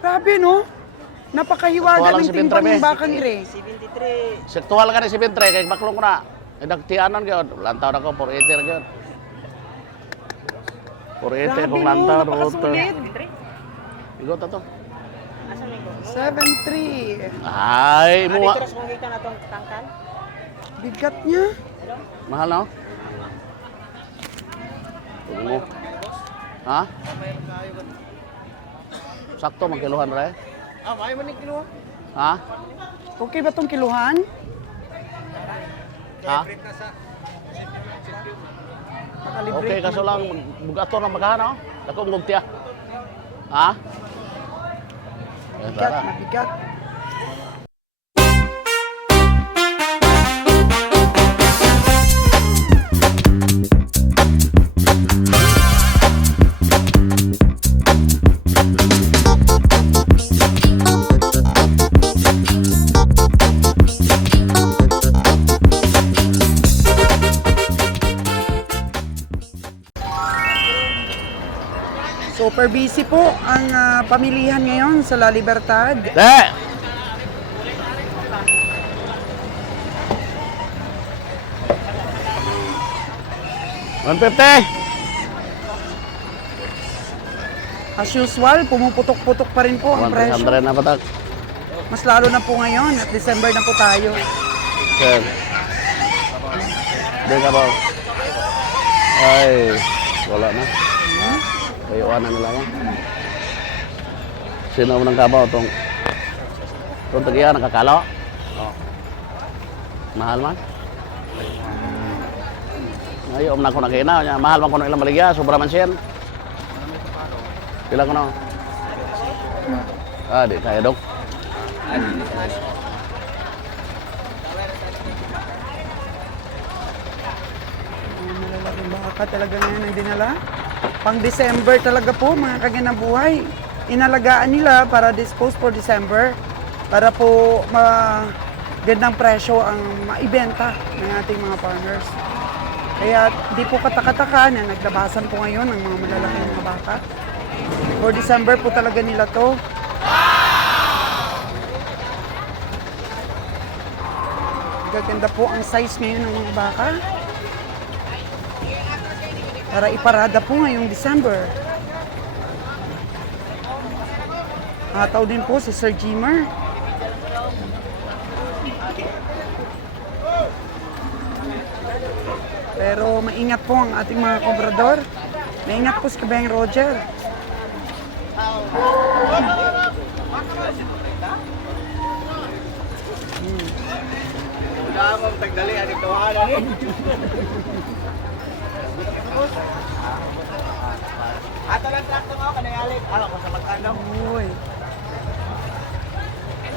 Grabe, no? Napakahiwaga Tuwalang ng si timbang Pintre, ng bakang ire. 73. Sektual ka ni si Pintre, kay baklong ko na. Nagtianan gyud, lantaw na ko 480 ra gyud. 480 kung lantaw ro. napakasulit. Igo ta to. Asa may go? 7'3". Ay, Dito mo. ras kung kita na tong tangkal. Bigat niya. Mahal no? Tuloy mo. Ha? Sakto magkiluhan ra eh. Ah, may man ni kilo. Ha? Okay ba tong kiluhan? Ha? Nakalibre. Okay, kaso lang bugato na magkano? Ako ngugtiya. Ha? Bigat, mabigat. Super busy po ang pamilihan ngayon sa La Libertad. De! $150. As usual, pumuputok-putok pa rin po ang presyo. 100 na patak. Mas lalo na po ngayon at December na po tayo. Sir. Di ka ba? Ay, wala na. Kayuan na nila yan. Sino mo ng kabaw itong tagiyan, nakakalo? Mahal man? Ngayon, na ko nakina. Mahal man ko ng ilang maligya, sobra man siyan. Pila ko na? Ah, di kaya dok. Malalaking baka talaga ngayon ang dinala. Pang December talaga po mga kaginabuhay. Inalagaan nila para dispose for December para po magandang presyo ang maibenta ng ating mga farmers. Kaya di po katakataka na naglabasan po ngayon ng mga malalaking mga baka. For December po talaga nila to. Gaganda po ang size ngayon ng mga baka. Para iparada po ngayong December. Hataw din po si Sir Jimmer. Pero maingat po ang ating mga komprador. Maingat po si Kabayang Roger. Damang tagdali ani tuwanan ni. Ato lang trakto mo kanayalik. Ano ko sa magkano? Uy.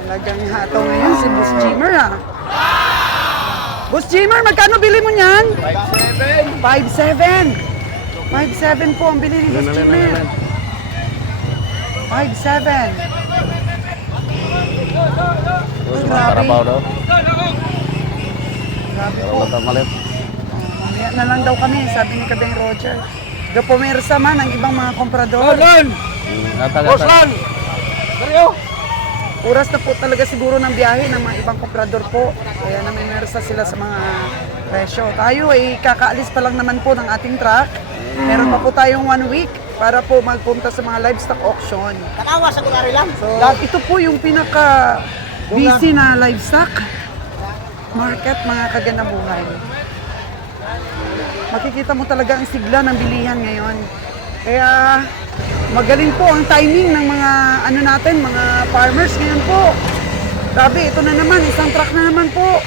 Talagang hataw ngayon si Boss Jimmer ah. Boss Jimmer, magkano bili mo niyan? 5'7". 5'7 po ang bili ni Boss Jimmer. 5'7". Grabe. Karabaw daw. Grabe Pero po. wala tang malit. Mamaya na lang daw kami, sabi ni Kabeng Roger. Pumirsa man ang ibang mga komprador. Boss Oras na po talaga siguro ng biyahe ng mga ibang komprador po. Kaya namimersa sila sa mga presyo. Tayo ay kakaalis pa lang naman po ng ating truck. Meron pa po tayong 1 week para po magpunta sa mga livestock auction. Katawa sa kunari lang. So, ito po yung pinaka busy na livestock market mga kaganabuhay. Makikita mo talaga ang sigla ng bilihan ngayon. Kaya magaling po ang timing ng mga ano natin, mga farmers ngayon po. Grabe, ito na naman, isang truck na naman po.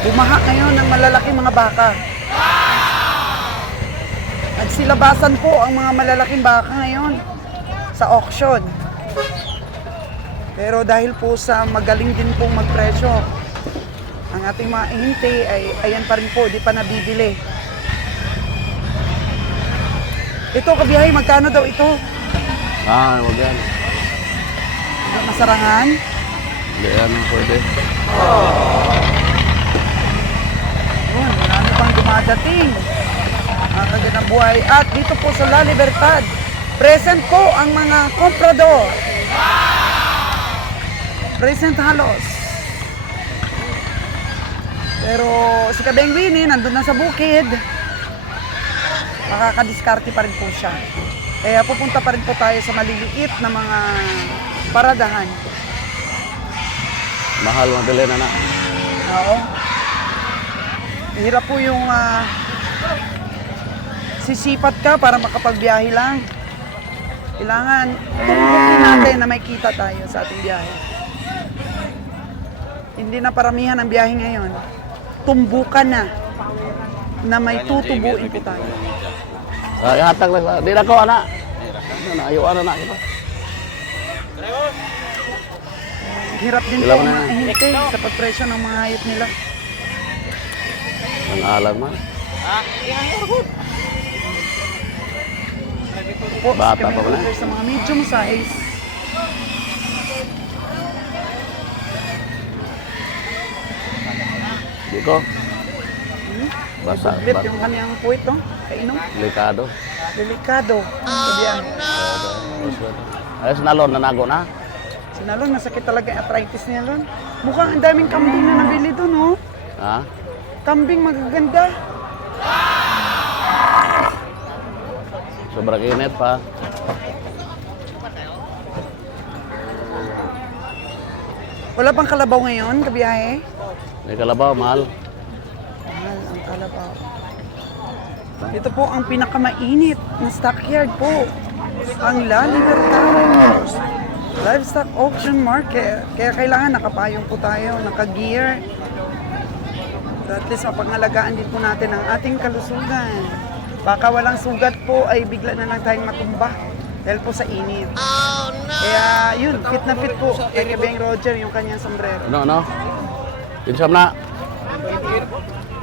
Bumaha ngayon ng malalaking mga baka. Nagsilabasan po ang mga malalaking baka ngayon sa auction. Pero dahil po sa magaling din pong magpresyo, ang ating mga ihinti ay ayan pa rin po, di pa nabibili. Ito, kabiyahe, magkano daw ito? Ah, wag yan. Masarangan? Hindi yan pwede. Yun, marami pang dumadating. Mga kagandang buhay. At dito po sa La Libertad, present po ang mga komprador Present halos. Pero si Kabeng Winnie nandun na sa bukid. Makakadiskarte pa rin po siya. Kaya pupunta pa rin po tayo sa maliliit na mga paradahan. Mahal mga bilhin na. Oo. Hirap po yung sisipat ka para makapagbiyahe lang. Kailangan tumbukin natin na may kita tayo sa ating biyahe. Hindi na paramihan ang biyahe ngayon. Tumbukan na may tutubuin po tayo. Ihatag lang. Di na ko, anak. Ayuan na kita. Hirap din Ilan po na mga yan? ahente sa pagpresyo ng mga hayop nila. Ang alam man. Po, Bata kami pa pala. order sa mga medium size. Di ko. Basa. Ibudlit yung kanyang puwit, no? Kainom. Delikado. Delikado. Sabihan. Ayos na lon, nanago na. Sinalon, masakit talaga yung arthritis niya, Lon. Mukhang ang daming kambing na nabili doon, no? Ha? Kambing magaganda. Sobrang init pa. Wala bang kalabaw ngayon, kabiyahe? May kalabaw, mahal. Mahal ang kalabaw. Ito po ang pinakamainit na stockyard po. Ang La Libertad Livestock Auction Market. Kaya kailangan nakapayong po tayo, naka-gear. At least mapangalagaan din po natin ang ating kalusugan. Baka walang sugat po ay bigla na lang tayong matumba. Dahil po sa init. Oh, no! Kaya yun, fit na fit po kay Kabeng Roger yung kanyang sombrero. Ano? Pinsam na.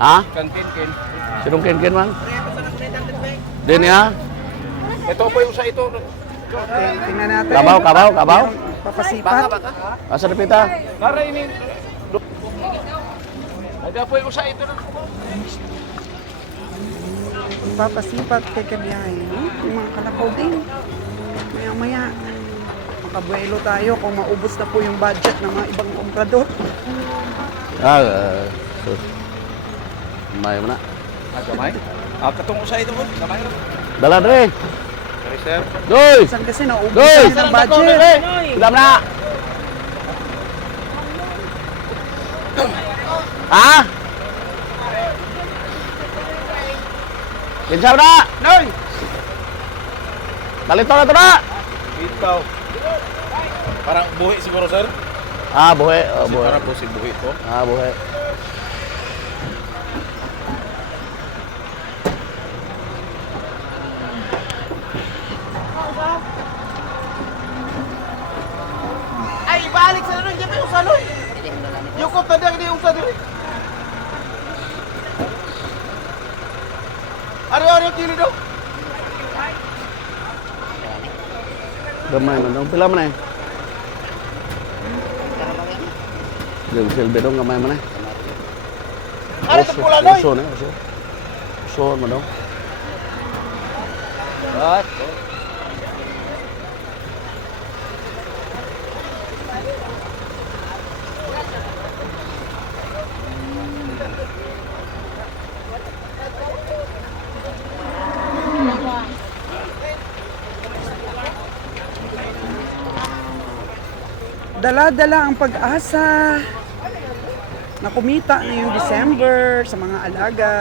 Ha? Kin. Sinong kin man? Din ya? Ito po yung sa ito. Okay, tingnan natin. Kabaw. Merong papasipat. Asa na pita? Para ini. Ada po yung sa ito. Papasipat kay Kabiyahe. Yung mga kalabaw din. Maya-maya. Makabuelo tayo kung maubos na po yung budget ng mga ibang komprador. Sus. May mo na. Gamay? Katong sa ito po. Gamay. Dala dre. Sorry sir. Doy! Saan kasi naubos Doy! na ng budget? Dam na. Ha? Pinsam na. Noy! Balito na to na. Ikaw. Parang buhi siguro sir. Buhe. Buhe. Para po si buhi ko. Buhe. Ay, balik sa nun. Diyan yung saloy. Yung kong tanda hindi yung saloy. Ano yung kilo daw? Gamay man dong. Pila man eh. Yung silbi dong gamay man eh. Ano sa pula noy? Uso na. Uso man dong. What? Dala-dala ang pag-asa na kumita ngayong December sa mga alaga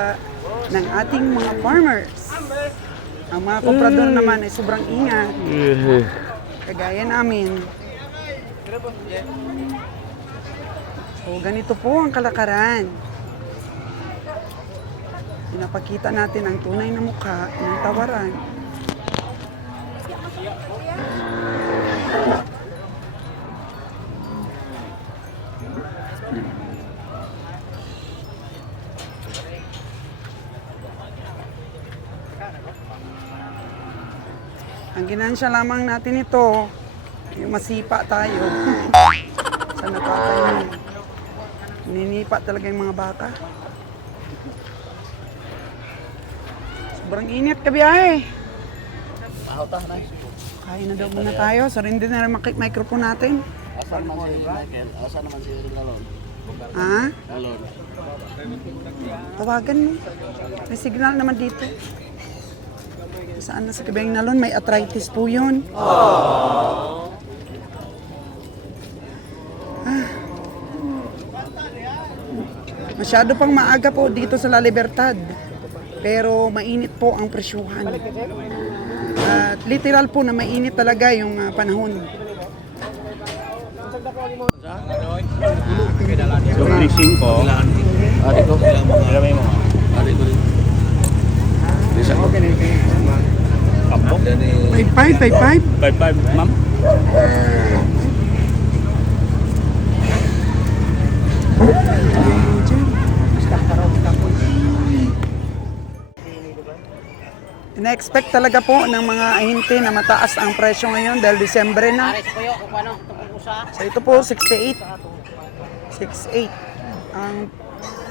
ng ating mga farmers. Ang mga komprador naman ay sobrang ingat. Kagaya namin. So, ganito po ang kalakaran. Pinapakita natin ang tunay na mukha ng tawaran. Ang ginansya lamang natin ito, yung masipa tayo sa nakakain. Ninipa talaga yung mga baka. Sobrang init kabiyahe. Kain na daw muna tayo. Sarindi na rin microphone natin. Asan naman si Michael? Asan naman si Ngalon? Ha? Ngalon. Tawagan mo. May signal naman dito. Saan na sa Kabeng Nalon? May arthritis po yun. Masyado pang maaga po dito sa La Libertad. Pero mainit po ang presyuhan. At literal po na mainit talaga yung panahon. So, leasing ko. Ate ko. Ilamay mo. Ate ko rin. Kampo. 5-5, 5-5. 5-5, ma'am. Na-expect talaga po ng mga ahente na mataas ang presyo ngayon dahil Disyembre na. So ito po, 68. 68. Ang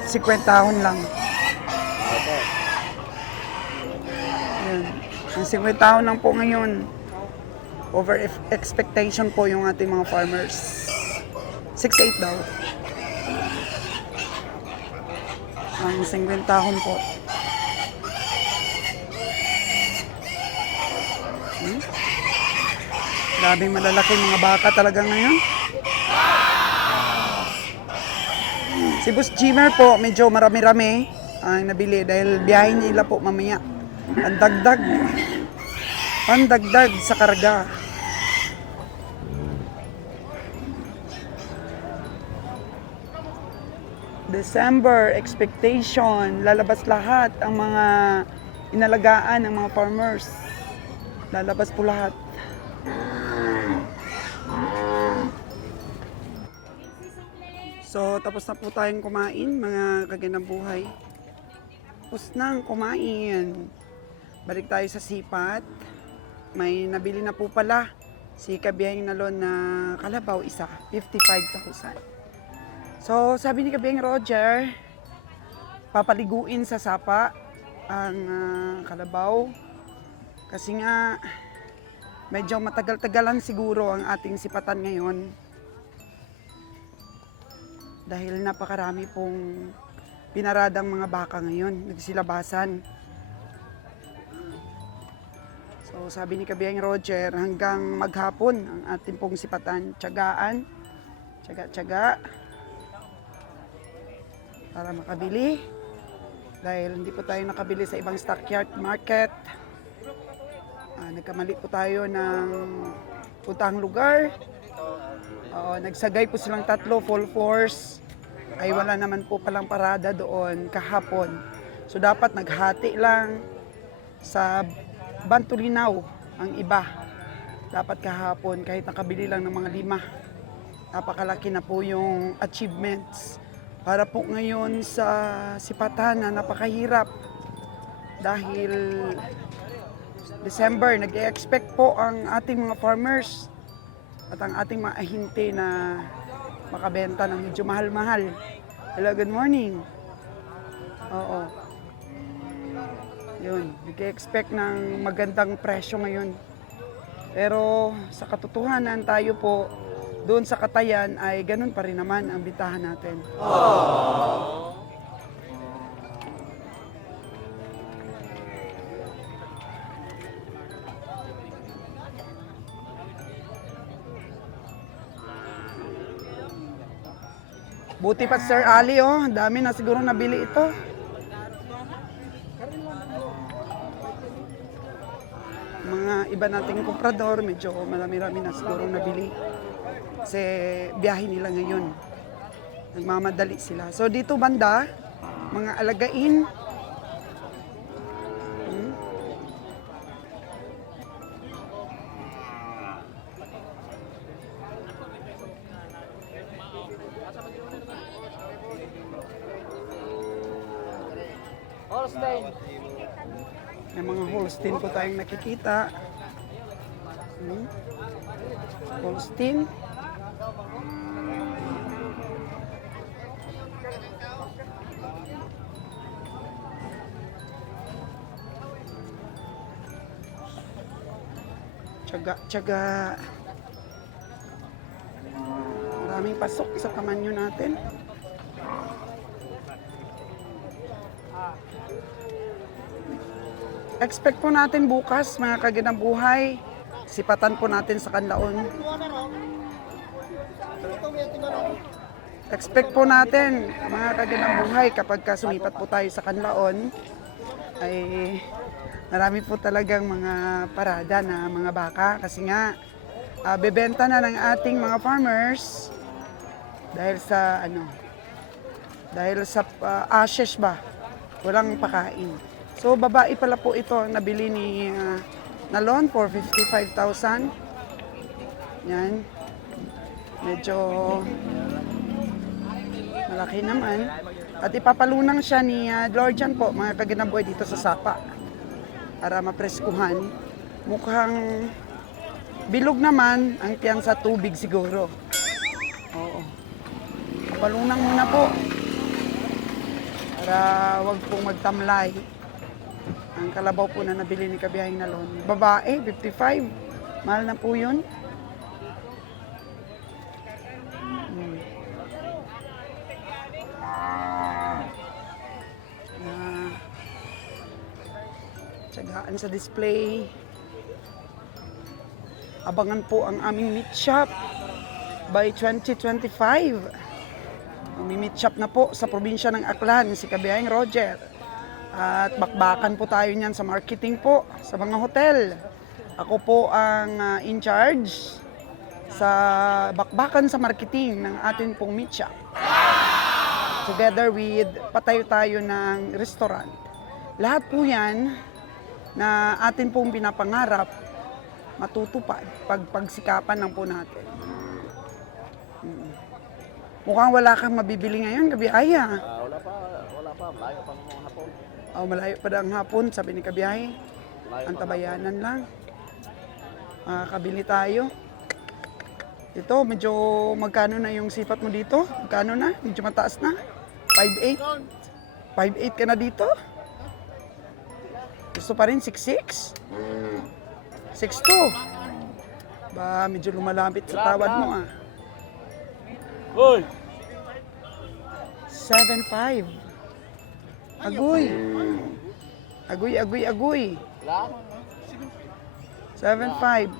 50 tahon lang. Ayan. Ang 50 tahon lang po ngayon. Over expectation po yung ating mga farmers. 68 daw. Ang 50 tahon po. Grabing malalaki mga baka talaga ngayon. Si Boss Jimmer po, medyo marami-rami ang nabili dahil biyahe nila po mamaya. Pandagdag. Pandagdag sa karga. December expectation, lalabas lahat ang mga inalagaan ng mga farmers. Lalabas po lahat. So, tapos na po tayong kumain, mga kaganang buhay. Tapos nang kumain. Balik tayo sa sipat. May nabili na po pala si Kabiyang Nalon na kalabaw isa, 55,000. So, sabi ni Kabiyang Roger, papaliguin sa sapa ang kalabaw. Kasi nga, medyo matagal-tagalan siguro ang ating sipatan ngayon. Dahil napakarami pong pinaradang mga baka ngayon, nagsilabasan. So sabi ni Kabiyang Roger, hanggang maghapon ang ating pong sipatan, tiyagaan, tiyaga-tiyaga, para makabili. Dahil hindi po tayo nakabili sa ibang stockyard market. Nagkamali po tayo ng puntahang lugar. Nagsagay po silang tatlo, full force. Ay wala naman po palang parada doon kahapon. So dapat naghati lang sa Bantulinaw ang iba. Dapat kahapon kahit nakabili lang ng mga 5. Napakalaki na po yung achievements. Para po ngayon sa sipatan na napakahirap. Dahil December, nag-expect po ang ating mga farmers at ang ating mga ahinte na makabenta ng medyo mahal-mahal. Hello, good morning. Oo. Yun, nag-expect ng magandang presyo ngayon. Pero sa katotohanan, tayo po doon sa Katayan ay ganun pa rin naman ang bitahan natin. Buti pa Sir Ali, oh. Dami na siguro nabili ito. Mga iba nating komprador, medyo marami-rami na siguro nabili. Kasi biyahe nila ngayon. Nagmamadali sila. So dito banda, mga alagain. Holstein. May mga Holstein po tayong nakikita. Holstein. Tiyaga. Maraming pasok sa kamanyo natin. Expect po natin bukas, mga kaginang buhay. Sipatan po natin sa Kanlaon. Expect po natin, mga kaginang buhay, kapag sumipat po tayo sa Kanlaon, ay marami po talagang mga parada na mga baka. Kasi nga, bebenta na ng ating mga farmers dahil sa ashes ba, walang pakain. So babae pala po ito, nabili ni Nalon for 55,000. Yan. Medyo malaki naman. At ipapalunang siya ni Lorjan po, mga kaginaboy dito sa Sapa. Para mapreskuhan. Mukhang bilog naman ang tiyan sa tubig siguro. Oo. Palunang muna po. Para wag pong magtamlay. Ang kalabaw po na nabili ni Kabiyahing Nalon. Babae, 55. Mahal na po yun. Tsagaan sa display. Abangan po ang aming meat shop by 2025. May meat shop na po sa probinsya ng Aklan, si Kabiyahing Roger. At bakbakan po tayo niyan sa marketing po, sa mga hotel. Ako po ang in charge sa bakbakan sa marketing ng ating pong meat shop. Together with patayo tayo ng restaurant. Lahat po yan na atin pong pinapangarap matutupad pagsikapan lang po natin. Mukhang wala kang mabibili ngayon, Kabiyaya. Wala pa. Malayo pa mga hapon. Malayo pa ang hapon, sabi ni Kabiyay. Malayo Ang pa tabayanan lang. Kabili tayo. Ito, medyo magkano na yung sipat mo dito? Magkano na? Medyo mataas na? 5'8"? 5'8" ka na dito? Gusto pa rin 6'6"? 6'2". Ba, medyo lumalapit sa tawad mo ah. Hoy! 7'5". Agoy. Agoy. Lang? 7'5".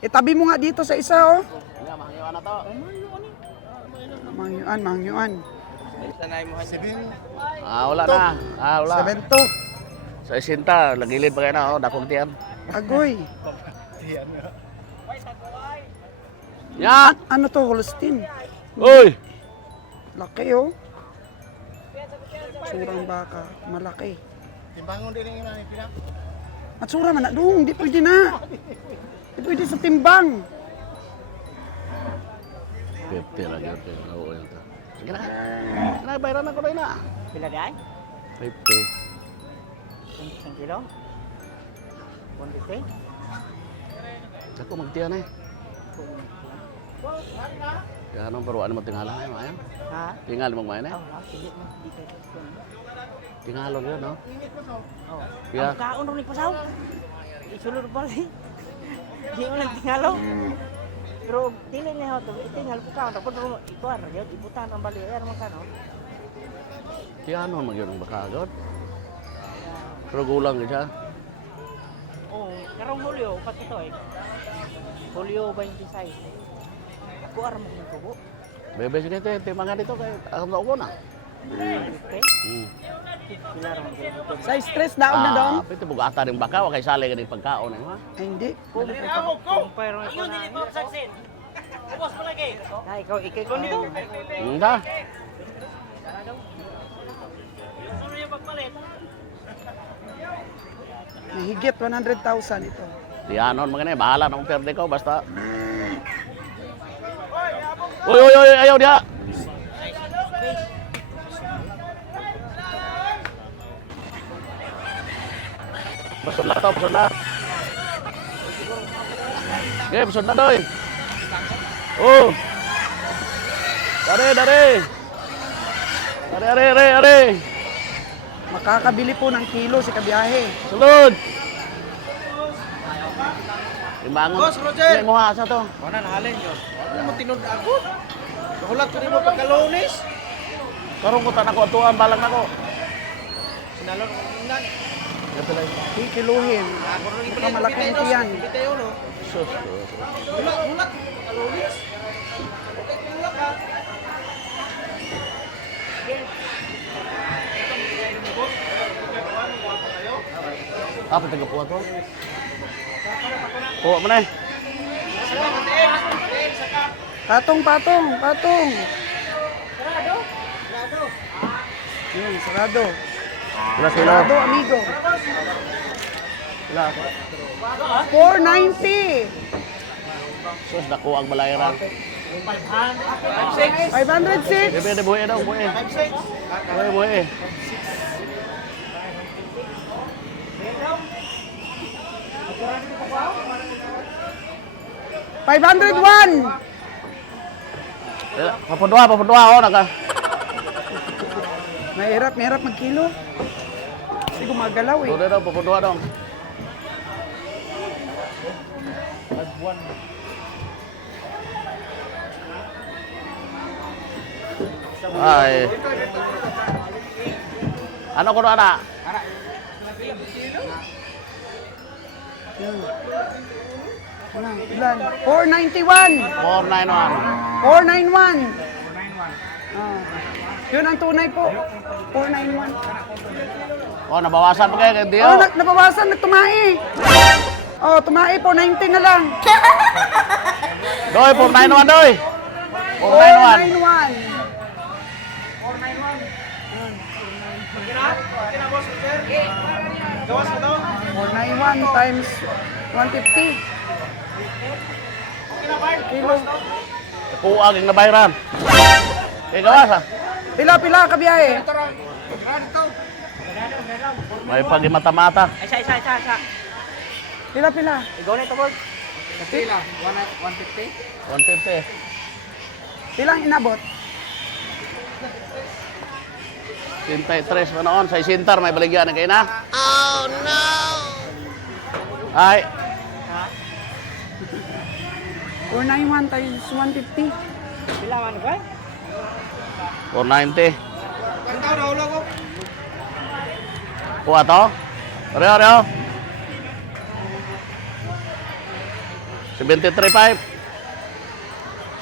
Itabi mo nga dito sa isa oh. Hindi, mahangyawan na to. Mangyuan. Wala na. Wala. 7'2". Sa isinta, lagilid pa kayo na, dakong tiyan. Agoy. Yan! Ano to, Holstein? Hoy! Laki oh. Surang baka, malaki. Timbangon din yung inani pila. Matsura man na doon, hindi pwede na. Hindi pwede sa timbang. 50 lang yun. Oo, yun to. Sige na. Bayaran ako rin na. Pila di ay? 50. 1 kilo? 150? Ako magtiyan eh. Kaya anong paruan mo tingala ngayon, Mayan? Ha? Tingal mo Mayan eh? Hindi mo. Di kayo. Tingalon yun, no? Oh. Yeah. Ang kaon rin pasaw. Isulod pa rin. Di mo lang tingalo. Pero dili niya to, itingal ko kaon tapos ikuan ra ibutan ang bali er man kano. Kaya ano magyud ang bakagod? Pero gulang siya. Oh, karong Hulyo upat ito eh. Hulyo 26. Ako ara mo kung tubo. Bebe sige ito, timangan dito kay ako ko na. Okay? Pila ra mo dito. Sa stress daon na doon? Pwede bugata rin baka, kay sali ka rin pagkaon eh, ha? Ay, hindi. Compare mo ito na. Ubos mo lagi. Na ikaw ko nito. Hindi. Sino yung pagpalit? Mahigit 100,000 ito. Dianon mga na, bahala na kung perde ko, basta. Uy, ayaw dia. Pasod na to, pasod na. Okay, pasod na doy. Oh. Are. Makakabili po ng kilo si Kabiyahe. Sulod. Imbangon. Boss, Roger! Hindi mo nga sa to. Wala na halin yun. Ano mo tinud ako? Nahulat ko rin mo pagkalunis. Karong ko tanako atuan balang nako. Sinalon ko nan. Ito lang. Kikiluhin. Ako rin Baka malaki ito yan. Bitay ulo. Sus. Hulat pagkalunis. Okay, hulat ka. Apa taga puwa to? Puwa mo na eh. Patong. Yun, sarado. Wala sila. Sarado, amigo. Wala. 490. Sus, dako ang balayaran. 506. Bebe, buhay daw, buhay. Buhay. 501. Papundua ako, naka. Mahirap magkilo. Hindi gumagalaw eh. Papundua daw, papundua daw. Ay. Ano ko na anak? Yun. Ano, ilan? 491. 491. 491. Ah. Yun ang tunay po. 491. Oh, nabawasan pa kayo, hindi Oh, nabawasan, nagtumai. Oh, tumai po, 90 na lang. Doy, 491 doy. 491. 491 times 150. Kilo. Kuwag ang nabayaran. Eh, gawas ah. Pila kabiyahe. May pag mata-mata. Isa. Pila. Ikaw na ito, boss. Pila, 150. 150. Pilang inabot? 63 pa noon. Sa isintar, may baligyan na kayo na. Oh, no! Ay, 491 times 150. Pila man ba? 490. Kantaw na ulo ko. Kuha to? Oreo. 73.5.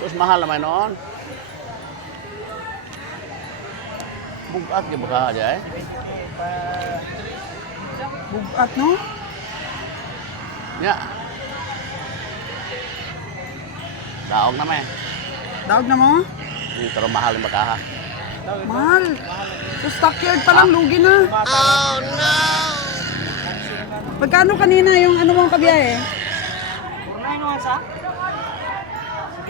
Sus, mahal naman noon. Bugat ka baka aja eh. Bugat, no? Ya. Daog na may. Daog na mo? Hindi pero mahal yung baka ha. Mahal. Sa stockyard pa lang, lugi na. Oh no! Magkano kanina yung ano mong kabiyahe? 491 sa?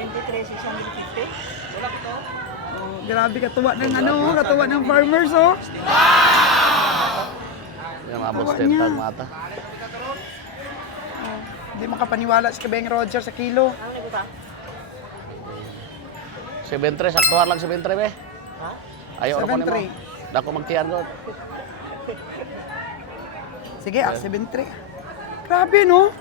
73, 650. Wala ko to. Oh, grabe, katuwa ng farmers, oh. Yung mabot Tawa step niya. tag mata. Hindi makapaniwala si Kabeng Roger sa kilo. Ano na kita? 73, saktuhan lang 73 be. Ha? Ayaw na ko nimo. 73. Dako magtiyan ko. Sige, 73. Grabe, no?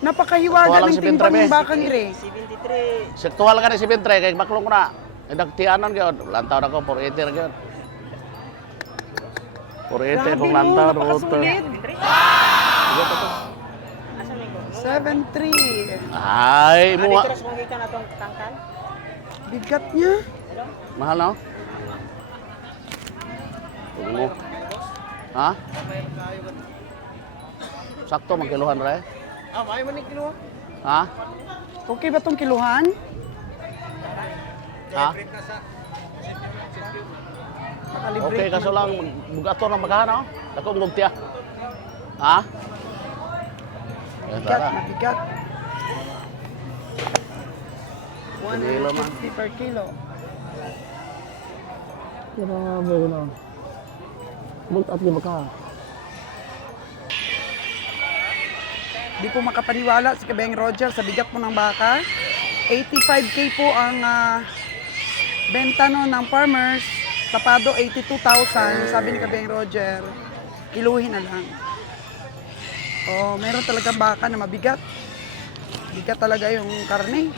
Napakahiwaga Tuwa lang ng si timbang Bentrabe. ng bakang ire. 73. Saktuhan lang ka ni 73 kay baklong ko na. Nagtianan gyud. Lantaw na ko 480 ra gyud. 480 kung lantaw ro to. napakasulit. Asa na ko? 73. Ay, mo. Dito sa mga na itong tangkal. Bigat niya. Mahal no? Tuloy mo. Ha? Sakto magkiluhan ra eh. May manig kilo. Ha? Okay ba tong kiluhan? Ha? Makalibre. Okay, kaso lang bugato ng bakahan no? Dako mugtiya. Ha? Bigat, Tara. mabigat. Kilo man. 150 per kilo. Grabe no. Bugat di baka. Di po makapaniwala si Kabeng Roger sa bigat po ng baka. 85K po ang benta no ng farmers. Tapado 82,000. Sabi ni Kabeng Roger, kiluhin na lang. Oh, meron talaga baka na mabigat. Bigat talaga yung karne.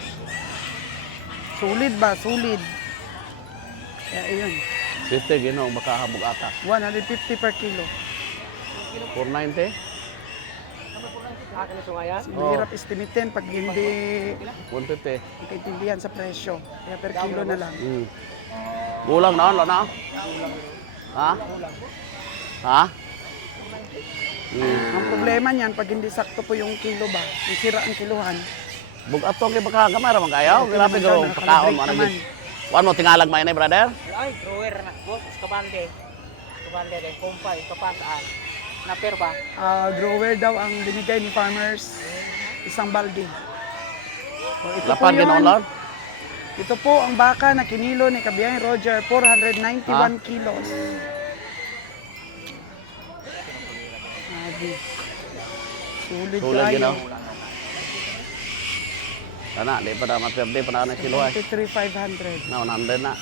Sulit ba? Sulit. Kaya yun. Siste, gino, makahabog ata. 150 per kilo. 490? Mahirap estimatein pag hindi 150. kaintindihan sa presyo. Kaya per kilo na lang. Hmm. Gulang na, wala na. Ha? Ha? Hmm. Ang problema niyan, pag hindi sakto po yung kilo ba, yung sira ang kiluhan. Bugatong kay baka gamay ra man kayo. Grabe naman garo daw, pakaon nakalibrate mo ano naman. gid. Wan mo tingalag may na brother? Ay, grower na ko. Kabande. Kabande rin. Kumpay. Kapasaan. Naper ba? Grower daw ang binigay ni farmers. Isang balde. So, ito Lapan po ginoon yun. Lord. Ito po ang baka na kinilo ni Kabiyang Roger, 491 kilos. Grabe. Sulit Sulit kayo. gino. Kana di pa na maperde pa na kilo ay. 23,500. Na 100 na.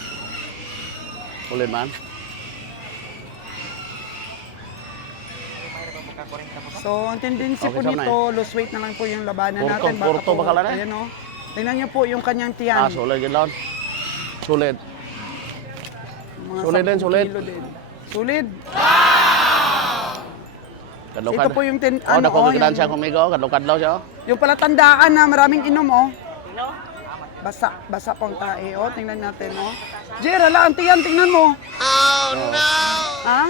Ulit man. So, ang tendency Okay, po sama na nito, lose weight na lang po yung labanan Purto, natin. purto po, ba ka lang eh? ayan o. Tingnan niyo po yung kanyang tiyan. Ah, sulit gid Lord. Sulit. Mga Sulit din, 10 sulit. kilo din. Sulit. Kadlokad. Ito po yung Oh, dako yung, gidan siya kumigo, kadlokadlaw siya. yung palatandaan na maraming inom oh. Ino? Basa, basa pong tae oh. Tingnan natin oh. Jer, ala, ang tiyan, tingnan mo. Oh no. Ha?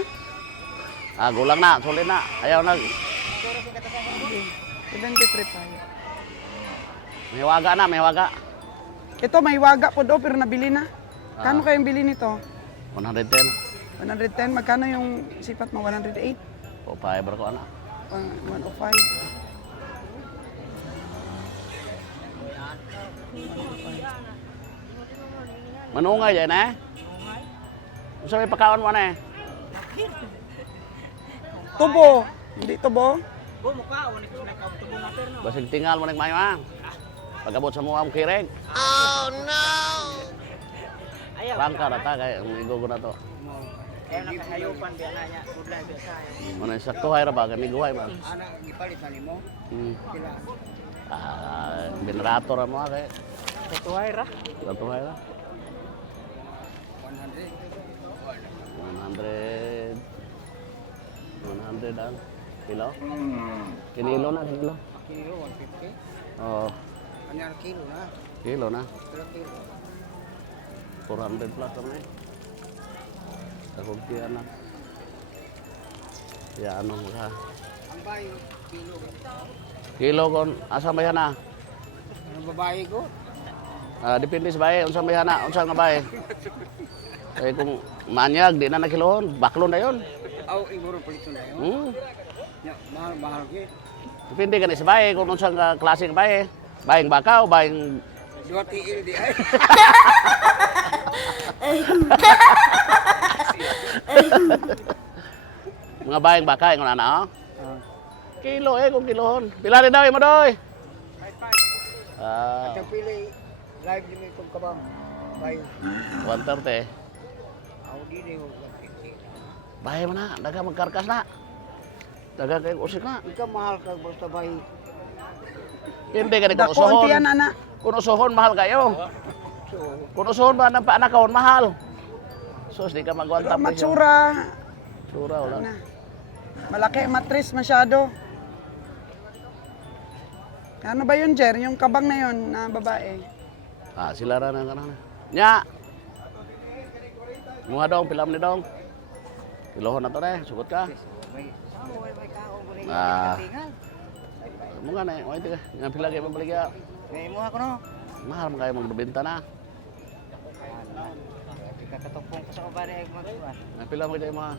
Ah, gulang na, sulit na. Ayaw na. 73,500. May waga na, may waga. Ito may waga po do pero nabili na. Kano kayong bili nito? 110. 110. Magkano yung sipat mo? 108? O fiber ko ana. 105. Manungay dyan eh. Gusto may pakaon mo na eh. Tubo. Hindi tubo. Bumukha. Unik ko na kautubo natin, no? Basig tingal mo nagmayo ha. Pag-abot sa mga kirig. Ayaw. Rangka na ta, kaya igugo na to. Kaya nakahayupan biya na niya. Budlan biya sa ayo. Muna sakto hay ra ba, kami guhay man. Ana gipalit na nimo. Hmm. Sila. Generator mo kay. Tutuhay ra. Sakto hay ra. 100. 100. 100 ang kilo. Kinilo na, kinilo. Kilo 150. Oh, Kanyang kilo na. kilo na. Pero kilo. 400 plus kami. Takog tiyan na. Ya ano ka. Ang bayo kilo. Kilo kon asa ba yan na? Ang babae ko. Depende sa bae, unsa may hana, unsa nga bae. Eh kung manyag di na nakilohon, baklo na yon. Aw iguro palito na yun. Hmm. Ya, mahal ke. Depende ka ni sa bae kung unsa nga klase nga bae. Baeng baka o baeng Dua tiil di ay. mga baeng baka ingon ana oh. Kilo kung kilohon. Pila rin daw mo doy. Ah, Ang pili live di mo itong kabang. Bayo. 130. Aw di ni 150. Bae mo na, daga magkarkas na. Daga kay usik na. Ikaw mahal ka basta bayo. Hindi ka ni kung Dako ang usohon. tiyan, ana. Kung usohon, mahal kayo. So, Kung usohon ba ng paanakon, mahal. Sus, di ka magwanta presyo. Matsura. Sura, wala. Na. Malaki ang matris masyado. Ano ba yun, Jer? Yung kabang na yun na babae. Ah, sila ra na kanang. Nya. Mga dong, pilam ni dong. Kilohon na to na, sugot ka. may kao ko rin. Ah. Mga na, oy tiga. Nga pila kay mabaligya. May mo ako no. Mahal man kayo magbenta na. Kakatopong ko sa kabari ay magkuhan. Nga pila mo kayo mga.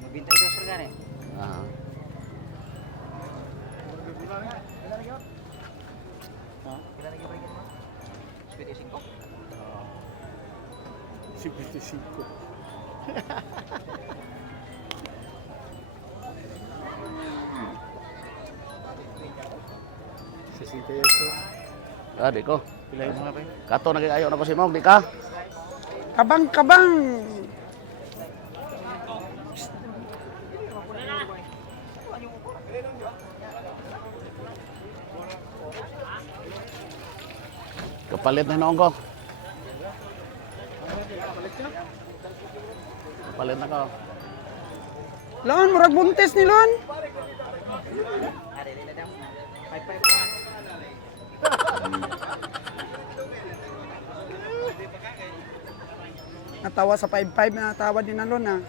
Magbintay daw sa gani. Ah. Kila lagi balik mo? 75. 55. Ah, di ko. Pila yung mga pa. Kato na kayo na ko si Mong, di ka. Kabang, kabang. Palit na hinong ko. Palit na ko. Lon, murag buntis ni Lon. Natawa sa 5-5 na tawad din na Lon ah.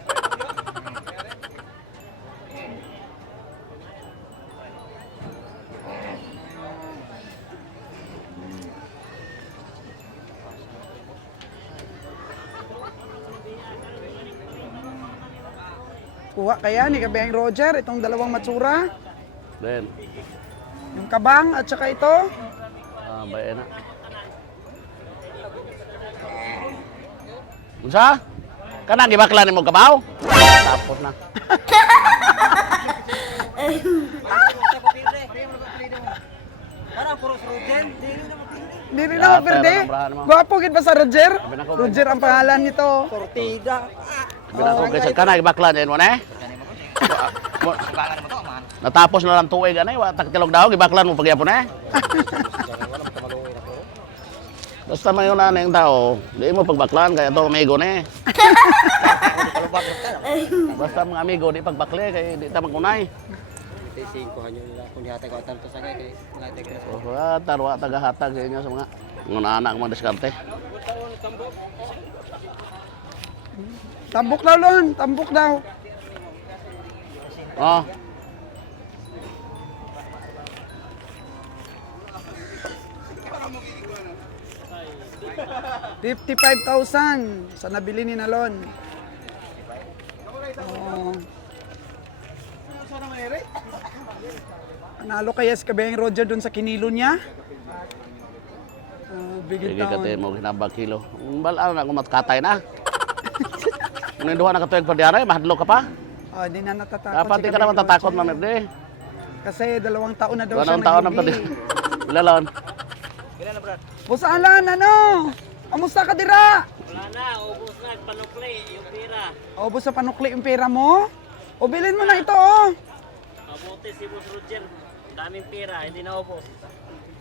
Kuha kaya ni Kabeng Roger itong dalawang matsura, Then, yung kabang at saka ito. bayan na. Unsa? Kana gibaklan nimo kabaw? Tapos na. Para puro Roger, dili na Hindi rin Ya, ako perde. pero nombrahan mo. Gwapo gid ba sa Roger? Sabi na ko, Roger ang pangalan nito. Portida. Binako kaysa kana gibaklan din mo na. Natapos na lang tuig anay, wa taktilog daw gibaklan mo pagyapon eh. Basta may una ng tao, di mo pagbaklan kaya to amigo na eh. Basta mga amigo di pagbakle kay di ta magunay. Ito 5 hanyo nila kung dihatag ko tanto sa kay naitag na. So, tarwa tagahatag sa inyo sa mga anak mga diskarte. Tambok daw Lon, tambok daw. Oh. $55,000 sa nabili ni Nalon. Oh. Analo kaya si Kabeng Roger dun sa kinilo niya? Bigit Sige taon. kate mo hinabag kilo. Balaan na kumatkatay na. Nung duha na katuig pa diaray, mahadlo ka pa. Oh, di na natatakot Dapat di ka naman Kabeng tatakot Roger. man di. Kasi 2 taon na daw siya Ganong taon na pa di. naglugi. Ilalon. Boss Alan, ano? Kamusta ka dira? Wala na, ubos na, panukli, yung pira. Ubos sa panukli yung pera mo? O bilhin mo na ito, oh. Mabuti si Boss Roger. Daming pira, hindi na ubos.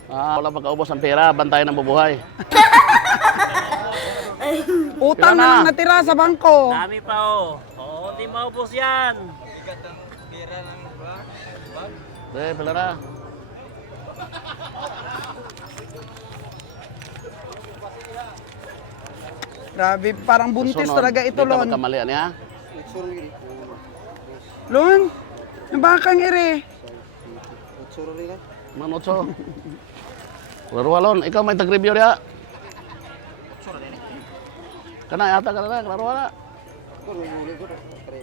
Wala pagkaubos ang pera, bantayan ng bubuhay. Utang Pira na na. lang natira sa bangko. Dami pa oh. Oo, hindi maubos yan. Di, pala na. Grabe, parang buntis Sunod, talaga ito, di ka Lon. magkamali niya. Lon, nabakang iri. Utsuro rin. Manotso. Larwalon, ikaw may tag-review niya. Kana yata ka na, larwala. Ko ruli ko pre.